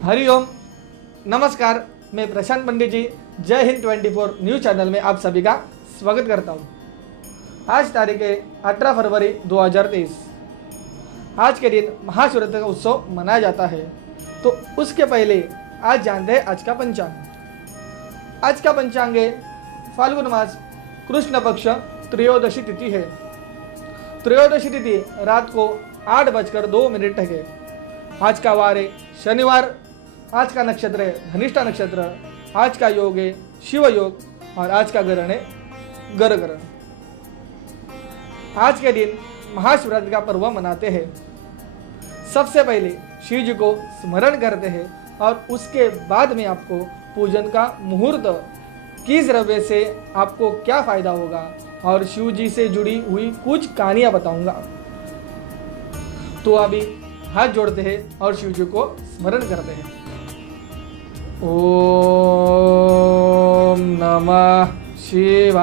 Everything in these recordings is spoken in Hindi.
हरिओम, नमस्कार। मैं प्रशांत पंडित जी जय हिंद 24 न्यूज़ चैनल में आप सभी का स्वागत करता हूँ। आज तारीख है 18 फरवरी 2023। आज के दिन महाशिवरात्रि का उत्सव मनाया जाता है। तो उसके पहले आज जानते हैं आज का पंचांग। आज का पंचांग है फाल्गुन मास कृष्ण पक्ष त्रयोदशी तिथि है। त्रयोदशी तिथि रात को 8:02 है। आज का वार है शनिवार। आज का नक्षत्र है धनिष्ठा नक्षत्र। आज का योग है शिव योग और आज का ग्रहण है गर ग्रहण। आज के दिन महाशिवरात्रि का पर्व मनाते हैं। सबसे पहले शिव जी को स्मरण करते हैं और उसके बाद में आपको पूजन का मुहूर्त, किस द्रव्य से आपको क्या फायदा होगा और शिव जी से जुड़ी हुई कुछ कहानियां बताऊंगा। तो अभी हाथ जोड़ते हैं और शिव जी को स्मरण करते हैं। ओम नमः शिवाय।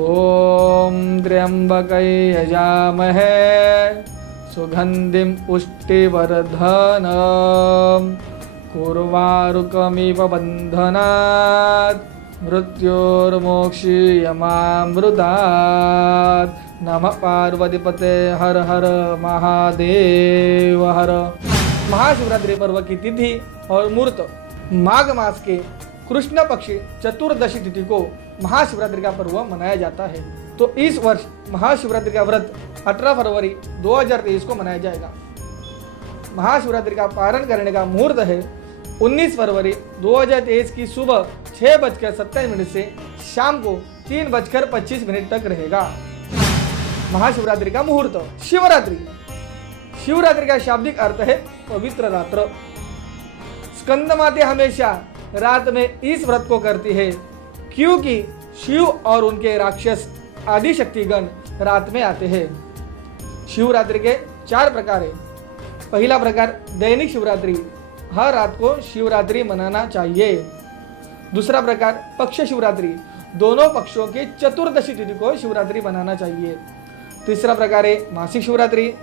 ओम त्र्यंबकै यजामहे सुगंधिं पुष्टिवर्धनम् कुर्वारुकमिव बन्धनात् मृत्योर्मोक्षीयमामृतात्। नमः पार्वतीपते हर हर महादेव हर। महाशिवरात्रि पर्व की तिथि और मुहूर्त माघ मास के कृष्ण पक्ष चतुर्दशी तिथि को महाशिवरात्रि का पर्व मनाया जाता है। तो इस वर्ष महाशिवरात्रि का व्रत 18 फरवरी 2023 को मनाया जाएगा। महाशिवरात्रि का पारण करने का मुहूर्त है 19 फरवरी 2023 की सुबह 6:27 से शाम को 3:25 तक रहेगा। महाशिवरात्रि का मुहूर्त। शिवरात्रि। शिवरात्रि का शाब्दिक अर्थ है पवित्र रात्र। स्कंद माता हमेशा रात में इस व्रत को करती है क्योंकि शिव और उनके राक्षस आदि शक्तिगण रात में आते हैं। शिवरात्रि के 4 प्रकार है। पहला प्रकार दैनिक शिवरात्रि, हर रात को शिवरात्रि मनाना चाहिए। दूसरा प्रकार पक्ष शिवरात्रि, दोनों पक्षों के चतुर्दशी तिथि को शिवरात्रि मनाना चाहिए। तीसरा प्रकार है मासिक शिवरात्रि,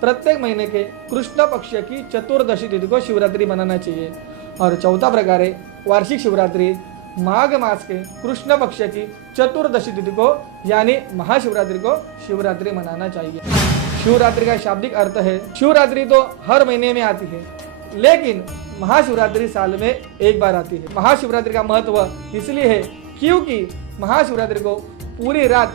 प्रत्येक महीने के कृष्ण पक्ष की चतुर्दशी तिथि को शिवरात्रि मनाना चाहिए। और चौथा प्रकार है वार्षिक शिवरात्रि, माघ मास के कृष्ण पक्ष की चतुर्दशी तिथि को यानी महाशिवरात्रि को शिवरात्रि मनाना चाहिए। शिवरात्रि का शाब्दिक अर्थ है शिवरात्रि तो हर महीने में आती है, लेकिन महाशिवरात्रि साल में एक बार आती है। महाशिवरात्रि का महत्व इसलिए है क्योंकि महाशिवरात्रि को पूरी रात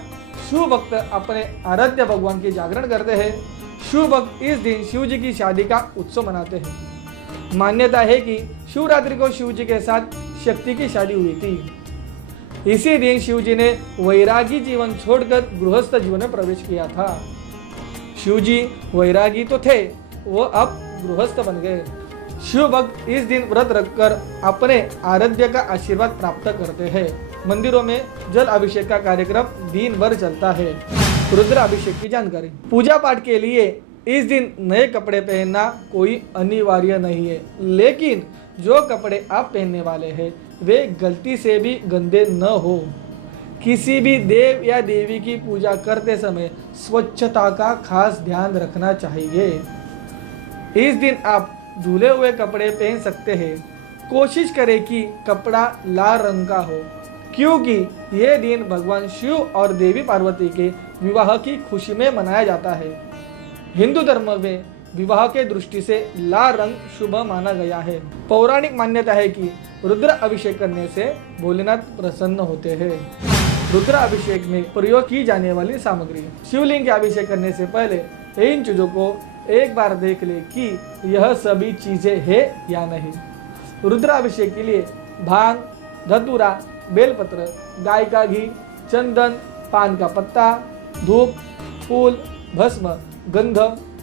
शिव भक्त अपने आराध्य भगवान की जागरण करते हैं। शिव भक्त इस दिन शिव जी की शादी का उत्सव मनाते हैं। मान्यता है कि शिवरात्रि को शिव जी के साथ शक्ति की शादी हुई थी। इसी दिन शिव जी ने वैरागी जीवन छोड़कर गृहस्थ जीवन में प्रवेश किया था। शिव जी वैरागी तो थे, वो अब गृहस्थ बन गए। शिव भक्त इस दिन व्रत रखकर अपने आराध्य का आशीर्वाद प्राप्त करते हैं। मंदिरों में जल अभिषेक का कार्यक्रम दिन भर चलता है। रुद्र अभिषेक की जानकारी। पूजा पाठ के लिए इस दिन नए कपड़े पहनना कोई अनिवार्य नहीं है, लेकिन जो कपड़े आप पहनने वाले हैं वे गलती से भी गंदे न हो। किसी भी देव या देवी की पूजा करते समय स्वच्छता का खास ध्यान रखना चाहिए। इस दिन आप धुले हुए कपड़े पहन सकते हैं। कोशिश करें कि कपड़ा लाल रंग का हो क्योंकि यह दिन भगवान शिव और देवी पार्वती के विवाह की खुशी में मनाया जाता है। हिंदू धर्म में विवाह के दृष्टि से लाल रंग शुभ माना गया है। पौराणिक मान्यता है कि रुद्र अभिषेक करने से भोलेनाथ प्रसन्न होते हैं। रुद्र अभिषेक में प्रयोग की जाने वाली सामग्री। शिवलिंग के अभिषेक करने से पहले इन चीजों को एक बार देख ले कि यह सभी चीजें है या नहीं। रुद्र अभिषेक के लिए भांग, धतूरा, बेलपत्र, गाय का घी, चंदन, पान का पत्ता, धूप, फूल, भस्म, गंध,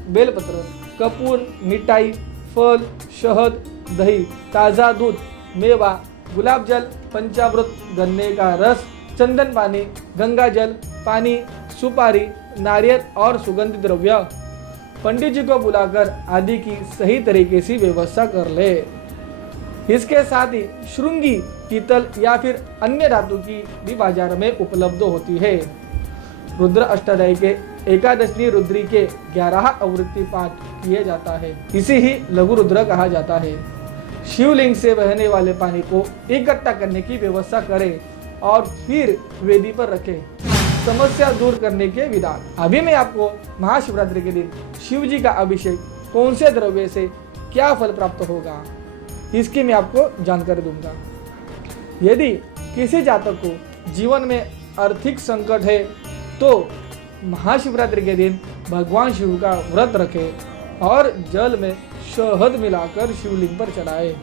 बेलपत्र, कपूर, मिठाई, फल, शहद, दही, ताज़ा दूध, मेवा, गुलाब जल, पंचामृत, गन्ने का रस, चंदन पानी, गंगा जल, पानी, सुपारी, नारियल और सुगंधित द्रव्य पंडित जी को बुलाकर आदि की सही तरीके से व्यवस्था कर ले। इसके साथ ही श्रृंगी, पीतल या फिर अन्य धातु की भी बाजार में उपलब्ध होती है। रुद्र अष्टोध्याय के एकादशनी रुद्री के 11 आवृत्ति पाठ किए जाता है। इसे ही लघु रुद्र कहा जाता है। शिवलिंग से बहने वाले पानी को इकट्ठा करने की व्यवस्था करें और फिर वेदी पर रखें। समस्या दूर करने के विधान। अभी मैं आपको महाशिवरात्रि के दिन शिव जी का अभिषेक कौन से द्रव्य से क्या फल प्राप्त होगा, इसकी मैं आपको जानकारी दूंगा। यदि किसी जातक को जीवन में आर्थिक संकट है तो महाशिवरात्रि के दिन भगवान शिव का व्रत रखें और जल में शहद मिलाकर शिवलिंग पर चढ़ाए।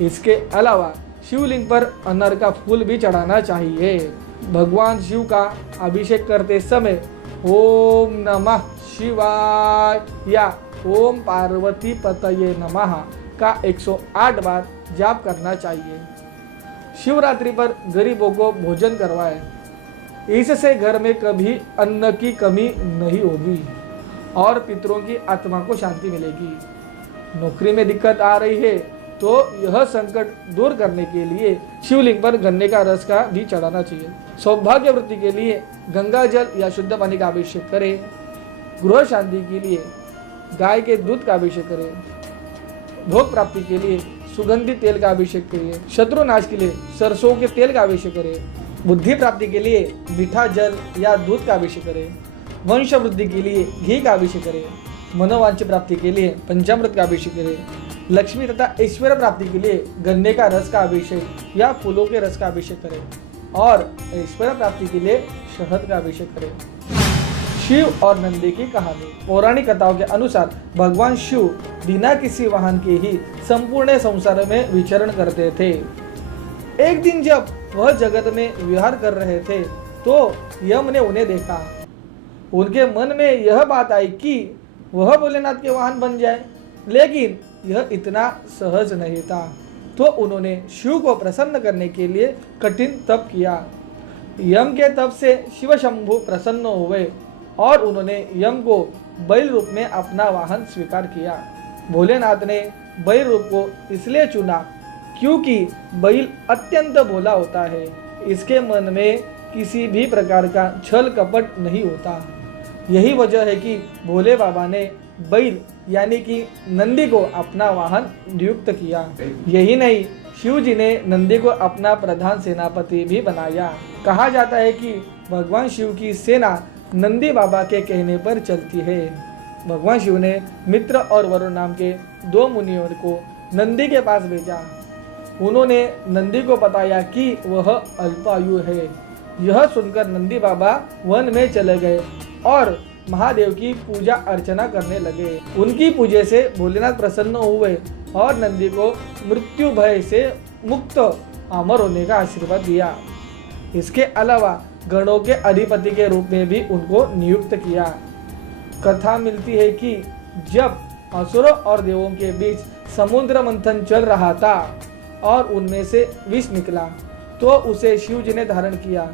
इसके अलावा शिवलिंग पर अनार का फूल भी चढ़ाना चाहिए। भगवान शिव का अभिषेक करते समय ओम नमः शिवाय या ओम पार्वती पतये नमः का 108 बार जाप करना चाहिए। शिवरात्रि पर गरीबों को भोजन करवाएं। इससे घर में कभी अन्न की कमी नहीं होगी और पितरों की आत्मा को शांति मिलेगी। नौकरी में दिक्कत आ रही है तो यह संकट दूर करने के लिए शिवलिंग पर गन्ने का रस का भी चढ़ाना चाहिए। सौभाग्य वृद्धि के लिए गंगा जल या शुद्ध पानी का अभिषेक करें। गृह शांति के लिए गाय के दूध का अभिषेक करें। भोग प्राप्ति के लिए सुगंधित तेल का अभिषेक करिए। शत्रु नाश के लिए सरसों के तेल का अभिषेक करें। बुद्धि प्राप्ति के लिए मीठा जल या दूध का अभिषेक करें। वंश वृद्धि के लिए घी का अभिषेक करें। मनोवांछ प्राप्ति के लिए पंचामृत का अभिषेक करें। लक्ष्मी तथा ऐश्वर्य प्राप्ति के लिए गन्ने का रस का अभिषेक या फूलों के रस का अभिषेक करें और ऐश्वर्य प्राप्ति के लिए शहद का अभिषेक करें। शिव और नंदी की कहानी। पौराणिक कथाओं के अनुसार भगवान शिव बिना किसी वाहन के ही संपूर्ण संसार में विचरण करते थे। एक दिन जब वह जगत में विहार कर रहे थे तो यम ने उन्हें देखा। उनके मन में यह बात आई कि वह भोलेनाथ के वाहन बन जाए, लेकिन यह इतना सहज नहीं था। तो उन्होंने शिव को प्रसन्न करने के लिए कठिन तप किया। यम के तप से शिव शंभु प्रसन्न हुए और उन्होंने यम को बैल रूप में अपना वाहन स्वीकार किया। भोलेनाथ ने बैल रूप को इसलिए चुना क्योंकि बैल अत्यंत भोला होता है। इसके मन में किसी भी प्रकार का छल कपट नहीं होता। यही वजह है कि भोले बाबा ने बैल यानी कि नंदी को अपना वाहन नियुक्त किया। यही नहीं, शिव जी ने नंदी को अपना प्रधान सेनापति भी बनाया। कहा जाता है कि भगवान शिव की सेना नंदी बाबा के कहने पर चलती है। भगवान शिव ने मित्र और वरुण नाम के 2 मुनियों को नंदी के पास भेजा। उन्होंने नंदी को बताया कि वह अल्पायु है। यह सुनकर नंदी बाबा वन में चले गए और महादेव की पूजा अर्चना करने लगे। उनकी पूजा से भोलेनाथ प्रसन्न हुए और नंदी को मृत्यु भय से मुक्त अमर होने का आशीर्वाद दिया। इसके अलावा गणों के अधिपति के रूप में भी उनको नियुक्त किया। कथा मिलती है कि जब असुरों और देवों के बीच समुद्र मंथन चल रहा था और उनमें से विष निकला तो उसे शिव जी ने धारण किया,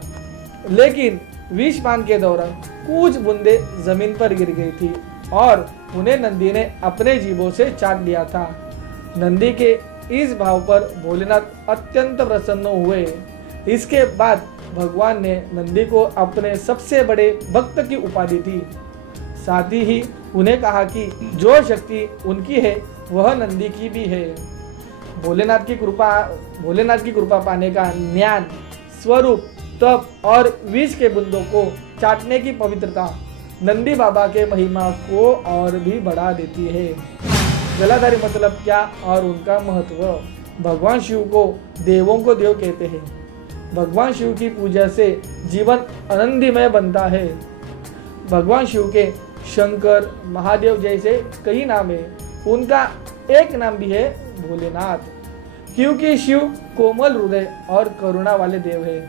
लेकिन विष पान के दौरान कुछ बूंदे जमीन पर गिर गई थी और उन्हें नंदी ने अपने जीभों से चाट लिया था। नंदी के इस भाव पर भोलेनाथ अत्यंत प्रसन्न हुए। इसके बाद भगवान ने नंदी को अपने सबसे बड़े भक्त की उपाधि दी। साथ ही उन्हें कहा कि जो शक्ति उनकी है वह नंदी की भी है। भोलेनाथ की कृपा पाने का ज्ञान, स्वरूप, तप और विष के बूंदों को चाटने की पवित्रता नंदी बाबा के महिमा को और भी बढ़ा देती है। जलाधारी मतलब क्या और उनका महत्व। भगवान शिव को देवों को देव कहते हैं। भगवान शिव की पूजा से जीवन आनंदमय बनता है। भगवान शिव के शंकर, महादेव जैसे कई नाम है। उनका एक नाम भी है भोलेनाथ, क्योंकि शिव कोमल हृदय और करुणा वाले देव है।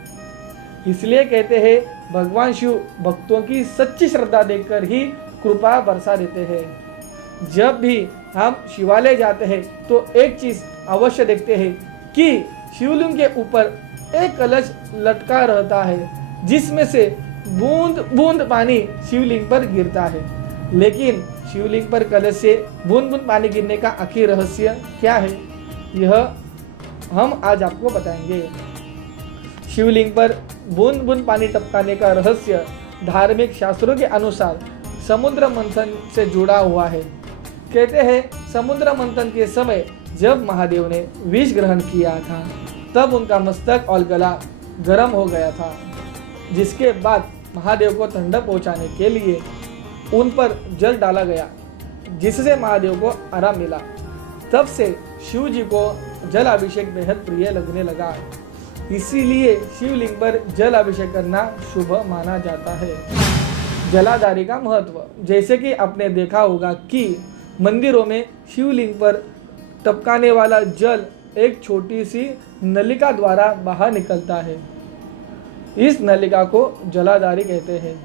इसलिए कहते हैं भगवान शिव भक्तों की सच्ची श्रद्धा देखकर ही कृपा बरसा देते हैं। जब भी हम शिवालय जाते हैं तो एक चीज अवश्य देखते हैं कि शिवलिंग के ऊपर एक कलश लटका रहता है जिसमें से बूंद बूंद पानी शिवलिंग पर गिरता है। लेकिन शिवलिंग पर कलश से बूंद बूंद पानी गिरने का आखिर रहस्य क्या है, यह हम आज आपको बताएंगे। शिवलिंग पर बूंद बूंद पानी टपकाने का रहस्य धार्मिक शास्त्रों के अनुसार समुद्र मंथन से जुड़ा हुआ है। कहते हैं समुद्र मंथन के समय जब महादेव ने विष ग्रहण किया था तब उनका मस्तक और गला गर्म हो गया था, जिसके बाद महादेव को ठंडक पहुंचाने के लिए उन पर जल डाला गया, जिससे महादेव को आराम मिला। तब से शिव जी को जल अभिषेक बेहद प्रिय लगने लगा। इसीलिए शिवलिंग पर जल अभिषेक करना शुभ माना जाता है। जलाधारी का महत्व, जैसे कि आपने देखा होगा कि मंदिरों में शिवलिंग पर टपकाने वाला जल एक छोटी सी नलिका द्वारा बाहर निकलता है। इस नलिका को जलाधारी कहते हैं।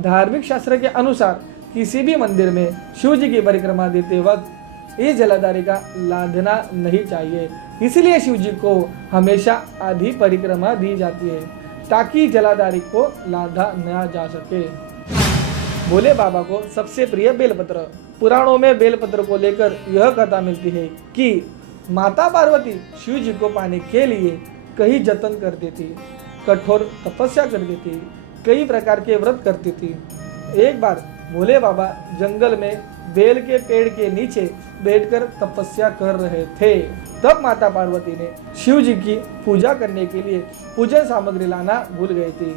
धार्मिक शास्त्र के अनुसार किसी भी मंदिर में शिव जी की परिक्रमा देते वक्त इस जलाधारी का लादना नहीं चाहिए। इसलिए शिव जी को हमेशा आधी परिक्रमा दी जाती है ताकि जलाधारी को लादा न जा सके। भोले बाबा को सबसे प्रिय बेलपत्र। पुराणों में बेलपत्र को लेकर यह कथा मिलती है कि माता पार्वती शिव जी को पाने के लिए कई जतन करती थी, कठोर तपस्या करती थी, कई प्रकार के व्रत करती थी। एक बार भोले बाबा जंगल में बेल के पेड़ के नीचे बैठकर तपस्या कर रहे थे। तब माता पार्वती ने शिव जी की पूजा करने के लिए पूजन सामग्री लाना भूल गई थी।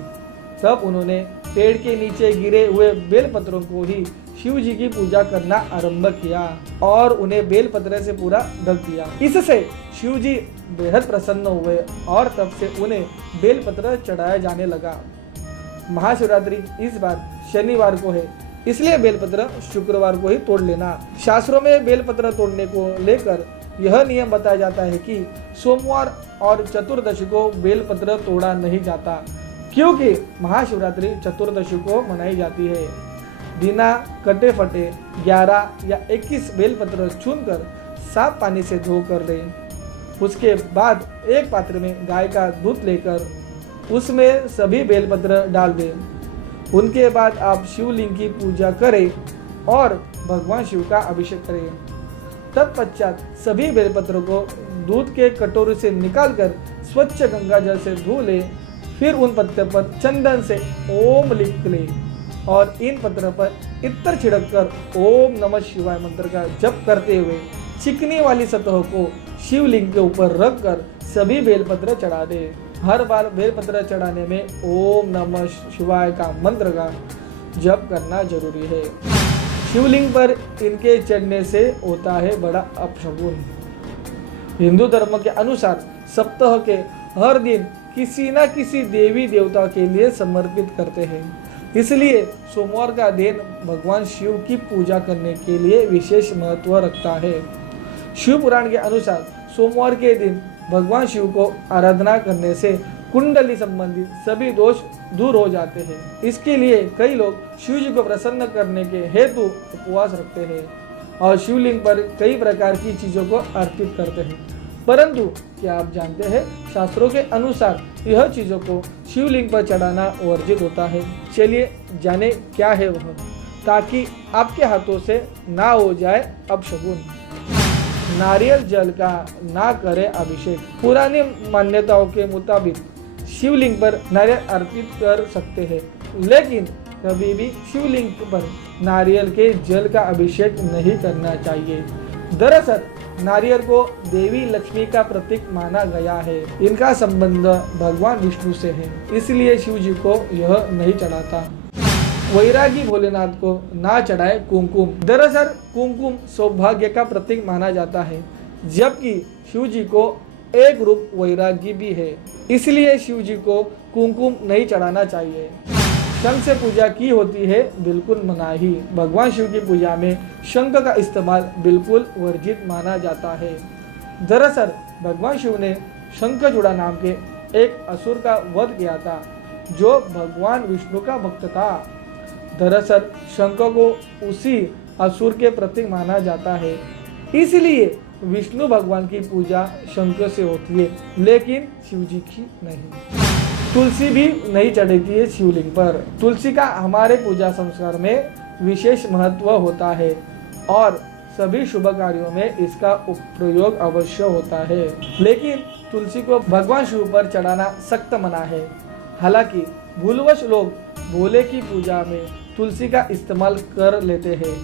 तब उन्होंने पेड़ के नीचे गिरे हुए बेलपत्रों को ही शिव जी की पूजा करना आरंभ किया और उन्हें बेलपत्र से पूरा ढक दिया। इससे शिव जी बेहद प्रसन्न हुए और तब से उन्हें बेलपत्र चढ़ाया जाने लगा। महाशिवरात्रि इस बार शनिवार को है, इसलिए बेलपत्र शुक्रवार को ही तोड़ लेना। शास्त्रों में बेलपत्र तोड़ने को लेकर यह नियम बताया जाता है कि सोमवार और चतुर्दशी को बेलपत्र तोड़ा नहीं जाता, क्योंकि महाशिवरात्रि चतुर्दशी को मनाई जाती है। बिना कटे फटे 11 या 21 बेलपत्र चुनकर साफ पानी से धो कर लें। उसके बाद एक पात्र में गाय का दूध लेकर उसमें सभी बेलपत्र डाल दें। उनके बाद आप शिवलिंग की पूजा करें और भगवान शिव का अभिषेक करें। तत्पश्चात सभी बेलपत्रों को दूध के कटोरे से निकालकर स्वच्छ गंगा जल से धो लें। फिर उन पत्थर पर चंदन से ओम लिख लें और इन पत्थरों पर इत्र छिड़ककर ओम नमः शिवाय मंत्र का जप करते हुए चिकनी वाली सतह को शिवलिंग के ऊपर रखकर सभी बेलपत्र चढ़ा दें। हर बार बेलपत्र चढ़ाने में ओम नमः शिवाय का मंत्र का जप करना जरूरी है। शिवलिंग पर इनके चढ़ने से होता है बड़ा अपशगुन। हिंदू धर्म के अनुसार सप्ताह के हर दिन किसी न किसी देवी देवता के लिए समर्पित करते हैं, इसलिए सोमवार का दिन भगवान शिव की पूजा करने के लिए विशेष महत्व रखता है। शिव पुराण के अनुसार सोमवार के दिन भगवान शिव को आराधना करने से कुंडली संबंधित सभी दोष दूर हो जाते हैं। इसके लिए कई लोग शिव जी को प्रसन्न करने के हेतु उपवास रखते हैं और शिवलिंग पर कई प्रकार की चीजों को अर्पित करते हैं। परंतु क्या आप जानते हैं, शास्त्रों के अनुसार यह चीजों को शिवलिंग पर चढ़ाना वर्जित होता है। चलिए जाने क्या है वह, ताकि आपके हाथों से ना हो जाए अपशगुन। नारियल जल का ना करें अभिषेक। पुरानी मान्यताओं के मुताबिक शिवलिंग पर नारियल अर्पित कर सकते हैं, लेकिन कभी भी शिवलिंग पर नारियल के जल का अभिषेक नहीं करना चाहिए। दरअसल नारियल को देवी लक्ष्मी का प्रतीक माना गया है। इनका संबंध भगवान विष्णु से है, इसलिए शिव जी को यह नहीं चढ़ाता। वैरागी भोलेनाथ को ना चढ़ाए कुमकुम। दरअसल कुमकुम सौभाग्य का प्रतीक माना जाता है, जबकि शिव जी को एक रूप वैरागी भी है, इसलिए शिव जी को कुमकुम नहीं चढ़ाना चाहिए। शंख से पूजा की होती है, बिल्कुल मनाही। भगवान शिव की पूजा में शंख का इस्तेमाल बिल्कुल वर्जित माना जाता है। दरअसल भगवान शिव ने शंखचूड़ा नाम के एक असुर का वध किया था, जो भगवान विष्णु का भक्त था। दरअसल शंख को उसी असुर के प्रतीक माना जाता है, इसलिए विष्णु भगवान की पूजा शंख से होती है, लेकिन शिव जी की नहीं। तुलसी भी नहीं चढ़ती है शिवलिंग पर। तुलसी का हमारे पूजा संस्कार में विशेष महत्व होता है और सभी शुभ कार्यों में इसका प्रयोग अवश्य होता है, लेकिन तुलसी को भगवान शिव पर चढ़ाना सख्त मना है। हालांकि भूलवश लोग भोले की पूजा में तुलसी का इस्तेमाल कर लेते हैं,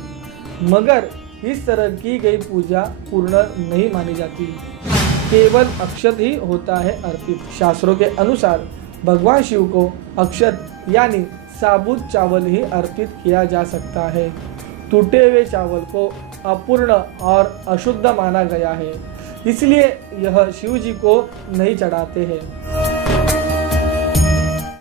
मगर इस तरह की गई पूजा पूर्ण नहीं मानी जाती। केवल अक्षत ही होता है अर्पित। शास्त्रों के अनुसार भगवान शिव को अक्षत यानी साबुत चावल ही अर्पित किया जा सकता है। टूटे हुए चावल को अपूर्ण और अशुद्ध माना गया है, इसलिए यह शिव जी को नहीं चढ़ाते हैं।